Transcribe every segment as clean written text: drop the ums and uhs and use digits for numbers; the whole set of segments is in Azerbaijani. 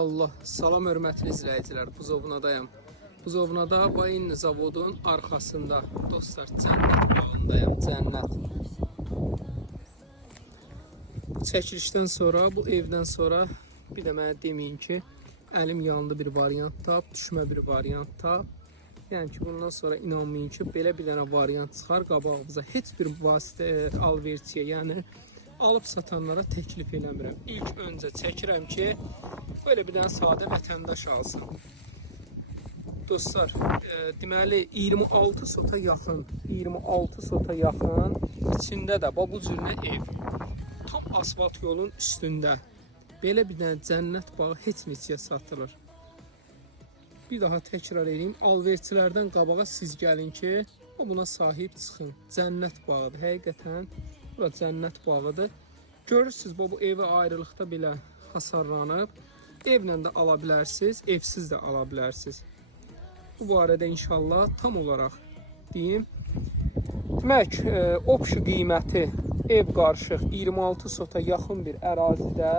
Allah, salam hörmətli izləyicilər, Buzovnadayım. Buzovnada Vayin zavodun arxasında, dostlar, cənnət bağındayım, cənnət. Bu çəkilişdən sonra, bu evdən sonra bir də mənə deməyin ki, əlim yandı bir variant tap, düşmə bir variant tap. Yəni ki, bundan sonra inanmayın ki, belə bir dənə variant çıxar qabağımıza. Heç bir vasitə alverçiyə, yəni alıb satanlara təklif eləmirəm. İlk öncə çəkirəm ki, böyle bir dənə sadə vətəndaş alsın. Dostlar, deməli 26 sota yaxın, 26 sota yaxın içində də bu cürünə ev. Tam asfalt yolun üstündə. Belə bir dənə cənnət bağı heç neçəyə satılır. Bir daha təkrar edeyim, alverçilərdən qabağa siz gəlin ki, o buna sahib çıxın. Cənnət bağıdır, həqiqətən bura cənnət bağıdır. Görürsünüz, bu evi ayrılıqda belə hasarlanıb. Evlə də ala bilərsiniz, evsiz də ala bilərsiniz. Bu barədə inşallah tam olaraq deyim. Demək, opşu qiyməti ev qarışıq 26 sota yaxın bir ərazidə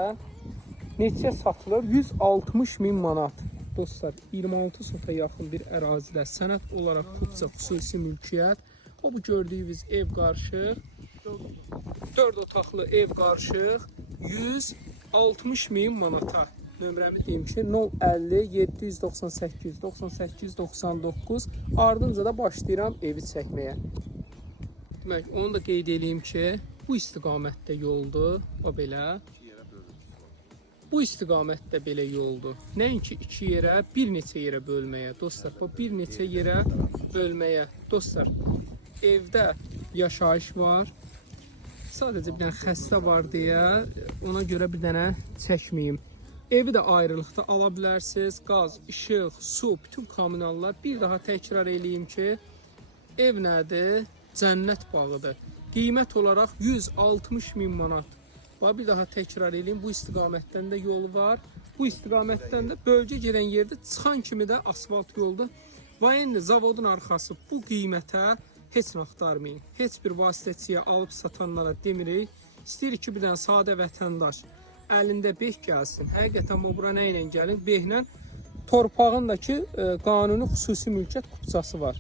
neçə satılır? 160 min manat. Dostlar, 26 sota yaxın bir ərazidə sənəd olaraq tutsa xüsusi mülkiyyət. O bu gördüyünüz ev qarışıq 4 otaqlı ev qarışıq 160 min manata. Nömrəmi deyim ki 050 798 98 99. Ardınca da başlayıram evi çəkməyə. Demək, onu da qeyd edeyim ki, bu istiqamətdə yoldur, o belə. Bu istiqamətdə belə yoldur. Nəinki iki yerə, bir neçə yerə bölməyə, dostlar. Bu bir neçə yerə bölməyə, dostlar. Evdə yaşayış var. Sadəcə bir dənə xəstə var deyə ona görə bir dənə çəkməyim. Evi də ayrılıqda ala bilərsiniz. Qaz, işıq, su, bütün kommunallar. Bir daha təkrar eləyim ki, ev nədir? Cənnət bağıdır. Qiymət olaraq 160 min manat. Bir daha təkrar eləyim, bu istiqamətdən də yolu var. Bu istiqamətdən də bölgə gedən yerdə çıxan kimi də asfalt yoldur. Vayin zavodun arxası bu qiymətə heç nə axtarmayın. Heç bir vasitəçiyə alıb satanlara demirik. İstəyirik ki, bir dənə sadə vətəndaş əlində beh gəlsin. Həqiqətən bu bura nə ilə gəlin? Behlə torpağın da ki, qanuni xüsusi mülkiyyət kupçası var.